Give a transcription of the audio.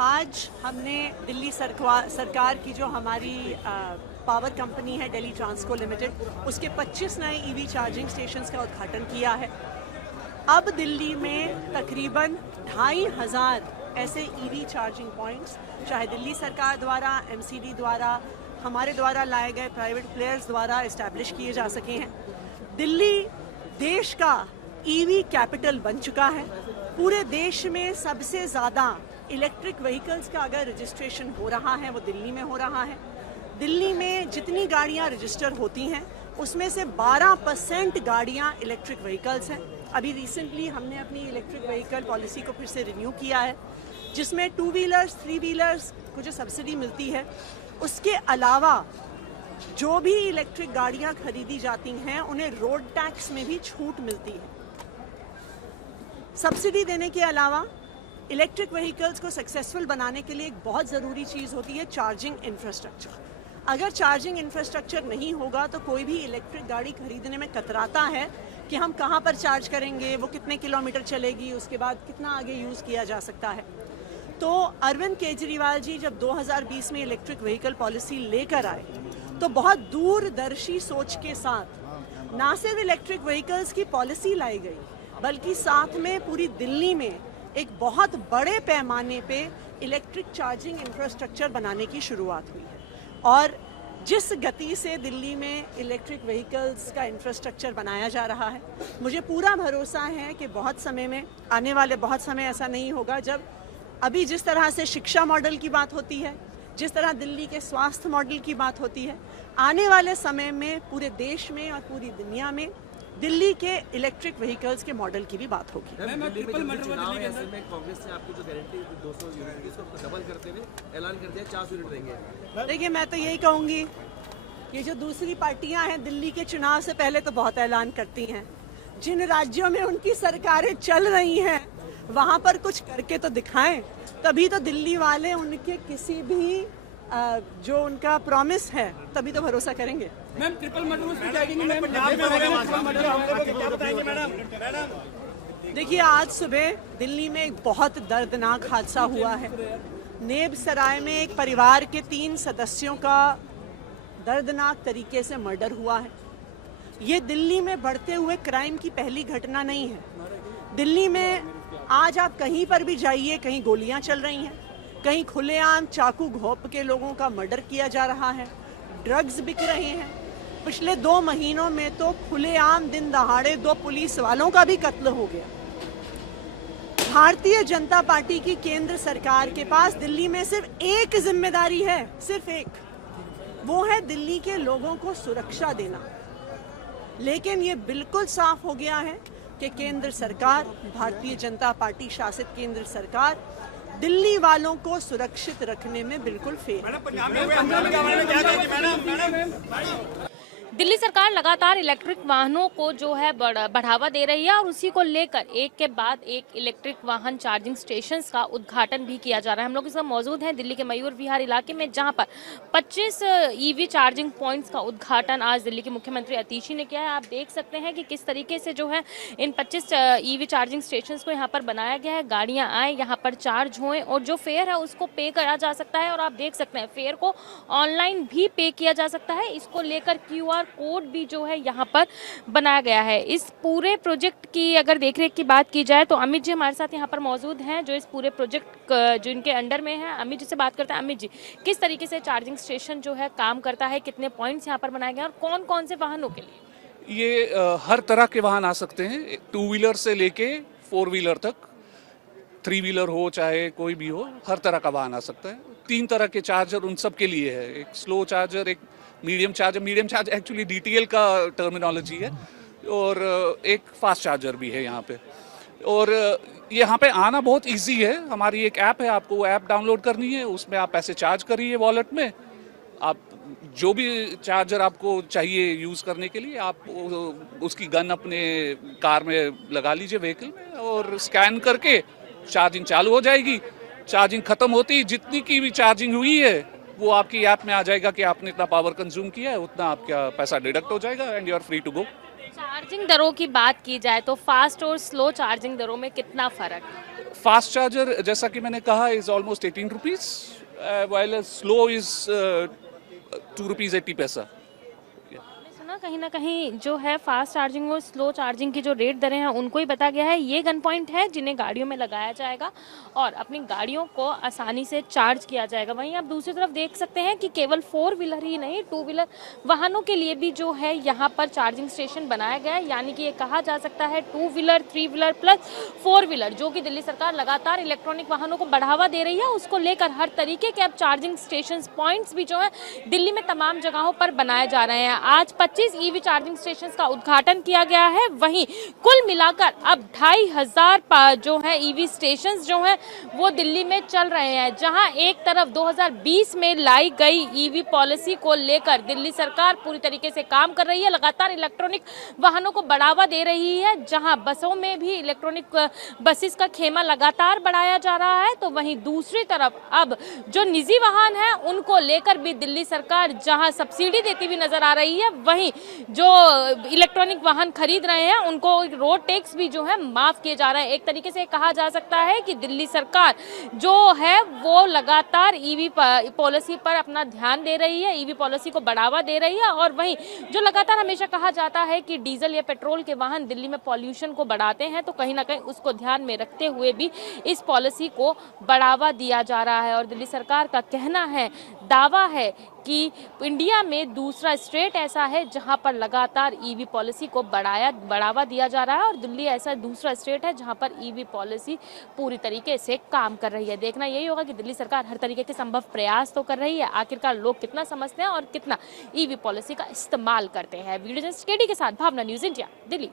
आज हमने दिल्ली सरकार की जो हमारी पावर कंपनी है दिल्ली ट्रांसको लिमिटेड, उसके 25 नए ईवी चार्जिंग स्टेशंस का उद्घाटन किया है। अब दिल्ली में तकरीबन 2500 ऐसे ईवी चार्जिंग पॉइंट्स, चाहे दिल्ली सरकार द्वारा, एमसीडी द्वारा, हमारे द्वारा लाए गए प्राइवेट प्लेयर्स द्वारा इस्टेब्लिश किए जा सके हैं। दिल्ली देश का ईवी कैपिटल बन चुका है। पूरे देश में सबसे ज़्यादा इलेक्ट्रिक व्हीकल्स का अगर रजिस्ट्रेशन हो रहा है वो दिल्ली में हो रहा है। दिल्ली में जितनी गाड़ियां रजिस्टर होती हैं उसमें से 12% गाड़ियां इलेक्ट्रिक व्हीकल्स हैं। अभी रिसेंटली हमने अपनी इलेक्ट्रिक व्हीकल पॉलिसी को फिर से रिन्यू किया है, जिसमें 2 व्हीलर्स 3 व्हीलर्स को जो सब्सिडी मिलती है, उसके अलावा जो भी इलेक्ट्रिक गाड़ियां खरीदी जाती हैं उन्हें रोड टैक्स में भी छूट मिलती है। सब्सिडी देने के अलावा इलेक्ट्रिक व्हीकल्स को सक्सेसफुल बनाने के लिए एक बहुत ज़रूरी चीज़ होती है चार्जिंग इंफ्रास्ट्रक्चर। अगर चार्जिंग इंफ्रास्ट्रक्चर नहीं होगा तो कोई भी इलेक्ट्रिक गाड़ी खरीदने में कतराता है कि हम कहाँ पर चार्ज करेंगे, वो कितने किलोमीटर चलेगी, उसके बाद कितना आगे यूज़ किया जा सकता है। तो अरविंद केजरीवाल जी जब 2020 में इलेक्ट्रिक व्हीकल पॉलिसी लेकर आए तो बहुत दूरदर्शी सोच के साथ ना सिर्फ इलेक्ट्रिक व्हीकल्स की पॉलिसी लाई गई, बल्कि साथ में पूरी दिल्ली में एक बहुत बड़े पैमाने पे इलेक्ट्रिक चार्जिंग इंफ्रास्ट्रक्चर बनाने की शुरुआत हुई है। और जिस गति से दिल्ली में इलेक्ट्रिक व्हीकल्स का इंफ्रास्ट्रक्चर बनाया जा रहा है, मुझे पूरा भरोसा है कि बहुत समय में, आने वाले बहुत समय ऐसा नहीं होगा जब अभी जिस तरह से शिक्षा मॉडल की बात होती है, जिस तरह दिल्ली के स्वास्थ्य मॉडल की बात होती है, आने वाले समय में पूरे देश में और पूरी दुनिया में दिल्ली के इलेक्ट्रिक व्हीकल्स के मॉडल की भी बात होगी। कांग्रेस से आपकी जो गारंटी 200 यूनिट की, इसको डबल करते हुए ऐलान कर दिया 400 यूनिट देंगे। देखिए, मैं तो यही कहूँगी, ये जो दूसरी पार्टियां हैं दिल्ली के चुनाव से पहले तो बहुत ऐलान करती हैं। जिन राज्यों में उनकी सरकारें चल रही हैं वहाँ पर कुछ करके तो दिखाएं, तभी तो दिल्ली वाले उनके किसी भी जो उनका प्रॉमिस है तभी तो भरोसा करेंगे। मैम, ट्रिपल मर्डर पे जाएंगे मैम। देखिए, आज सुबह दिल्ली में एक बहुत दर्दनाक हादसा हुआ है। नेब सराय में एक परिवार के 3 सदस्यों का दर्दनाक तरीके से मर्डर हुआ है। ये दिल्ली में बढ़ते हुए क्राइम की पहली घटना नहीं है। दिल्ली में आज आप कहीं पर भी जाइए, कहीं गोलियां चल रही हैं, कहीं खुलेआम चाकू घोंप के लोगों का मर्डर किया जा रहा है, ड्रग्स बिक रहे हैं। पिछले 2 महीनों में तो खुलेआम दिन दहाड़े 2 पुलिस वालों का भी कत्ल हो गया। भारतीय जनता पार्टी की केंद्र सरकार के पास दिल्ली में सिर्फ एक जिम्मेदारी है, सिर्फ एक, वो है दिल्ली के लोगों को सुरक्षा देना। लेकिन ये बिल्कुल साफ हो गया है कि केंद्र सरकार, भारतीय जनता पार्टी शासित केंद्र सरकार, दिल्ली वालों को सुरक्षित रखने में बिल्कुल फेल है। दिल्ली सरकार लगातार इलेक्ट्रिक वाहनों को जो है बढ़ावा दे रही है और उसी को लेकर एक के बाद एक इलेक्ट्रिक वाहन चार्जिंग स्टेशंस का उद्घाटन भी किया जा रहा है। हम लोग इस वक्त मौजूद हैं दिल्ली के मयूर विहार इलाके में, जहां पर 25 ईवी चार्जिंग पॉइंट्स का उद्घाटन आज दिल्ली के मुख्यमंत्री अतीशी ने किया है। आप देख सकते हैं कि किस तरीके से जो है इन 25 ईवी चार्जिंग स्टेशन को यहाँ पर बनाया गया है। गाड़ियाँ आएँ, यहाँ पर चार्ज होएं और जो फेयर है उसको पे करा जा सकता है। और आप देख सकते हैं फेयर को ऑनलाइन भी पे किया जा सकता है। इसको लेकर QR कोड भी जो है यहाँ पर बनाया गया है। इस पूरे प्रोजेक्ट की अगर देखरेख की बात की जाए तो अमित जी हमारे साथ यहाँ पर मौजूद हैं, जो इस पूरे प्रोजेक्ट जो इनके अंडर में है। अमित जी से बात करते हैं। अमित जी, किस तरीके से चार्जिंग स्टेशन जो है काम करता है, कितने पॉइंट्स यहाँ पर बनाए गए हैं और कौन कौन से वाहनों के लिए? ये हर तरह के वाहन आ सकते हैं, 2 व्हीलर से लेके 4 व्हीलर तक, 3 व्हीलर हो चाहे कोई भी हो, हर तरह का वाहन आ सकता है। 3 तरह के चार्जर उन सब के लिए है, एक स्लो चार्जर, एक मीडियम चार्ज एक्चुअली DTL का टर्मिनोलॉजी है, और एक फास्ट चार्जर भी है यहाँ पे। और यहाँ पे आना बहुत इजी है। हमारी एक ऐप है, आपको वो ऐप डाउनलोड करनी है, उसमें आप पैसे चार्ज करिए वॉलेट में। आप जो भी चार्जर आपको चाहिए यूज़ करने के लिए, आप उसकी गन अपने कार में लगा लीजिए, व्हीकल में, और स्कैन करके चार्जिंग चालू हो जाएगी। चार्जिंग ख़त्म होती ही जितनी की भी चार्जिंग हुई है वो आपकी ऐप में आ जाएगा कि आपने इतना पावर कंज्यूम किया है, उतना आपका पैसा डिडक्ट हो जाएगा and you are free to go. Charging दरों की बात की जाए तो फास्ट और स्लो चार्जिंग दरों में कितना फर्क है? फास्ट चार्जर जैसा कि मैंने कहा is almost 18 rupees, while slow is 2 rupees 80 पैसा। मैंने सुना कहीं ना कहीं जो है फास्ट चार्जिंग और स्लो चार्जिंग की जो रेट दरें हैं उनको ही बता गया है, ये गन पॉइंट है जिन्हें गाड़ियों में लगाया जाएगा और अपनी गाड़ियों को आसानी से चार्ज किया जाएगा। वहीं आप दूसरी तरफ देख सकते हैं कि केवल 4 व्हीलर ही नहीं, 2 व्हीलर वाहनों के लिए भी जो है यहाँ पर चार्जिंग स्टेशन बनाया गया है। यानी कि ये कहा जा सकता है 2 व्हीलर, 3 व्हीलर प्लस 4 व्हीलर, जो कि दिल्ली सरकार लगातार इलेक्ट्रॉनिक वाहनों को बढ़ावा दे रही है, उसको लेकर हर तरीके के अब चार्जिंग स्टेशन पॉइंट्स भी जो है दिल्ली में तमाम जगहों पर बनाए जा रहे हैं। आज 25 ईवी चार्जिंग स्टेशन का उद्घाटन किया गया है। वहीं कुल मिलाकर अब 2500 जो है ईवी स्टेशन जो है वो दिल्ली में चल रहे हैं। जहां एक तरफ 2020 में लाई गई ईवी पॉलिसी को लेकर दिल्ली सरकार पूरी तरीके से काम कर रही है, लगातार इलेक्ट्रॉनिक वाहनों को बढ़ावा दे रही है। जहां बसों में भी इलेक्ट्रॉनिक बसेस का खेमा लगातार बढ़ाया जा रहा है, तो वहीं दूसरी तरफ अब जो निजी वाहन है उनको लेकर भी दिल्ली सरकार जहां सब्सिडी देती हुई नजर आ रही है, वहीं जो इलेक्ट्रॉनिक वाहन खरीद रहे हैं उनको रोड टैक्स भी जो है माफ किए जा रहे हैं। एक तरीके से कहा जा सकता है कि दिल्ली सरकार जो है वो लगातार ईवी पॉलिसी पर अपना ध्यान दे रही है, ईवी पॉलिसी को बढ़ावा दे रही है। और वहीं जो लगातार हमेशा कहा जाता है कि डीजल या पेट्रोल के वाहन दिल्ली में पॉल्यूशन को बढ़ाते हैं, तो कहीं ना कहीं उसको ध्यान में रखते हुए भी इस पॉलिसी को बढ़ावा दिया जा रहा है। और दिल्ली सरकार का कहना है, दावा है कि इंडिया में दूसरा स्टेट ऐसा है जहां पर लगातार ईवी पॉलिसी को बढ़ावा दिया जा रहा है और दिल्ली ऐसा दूसरा स्टेट है जहां पर ईवी पॉलिसी पूरी तरीके से काम कर रही है। देखना यही होगा कि दिल्ली सरकार हर तरीके के संभव प्रयास तो कर रही है, आखिरकार लोग कितना समझते हैं और कितना ईवी पॉलिसी का इस्तेमाल करते हैं। वीडियो जर्नलिस्ट केडी के साथ भावना, न्यूज़ इंडिया, दिल्ली।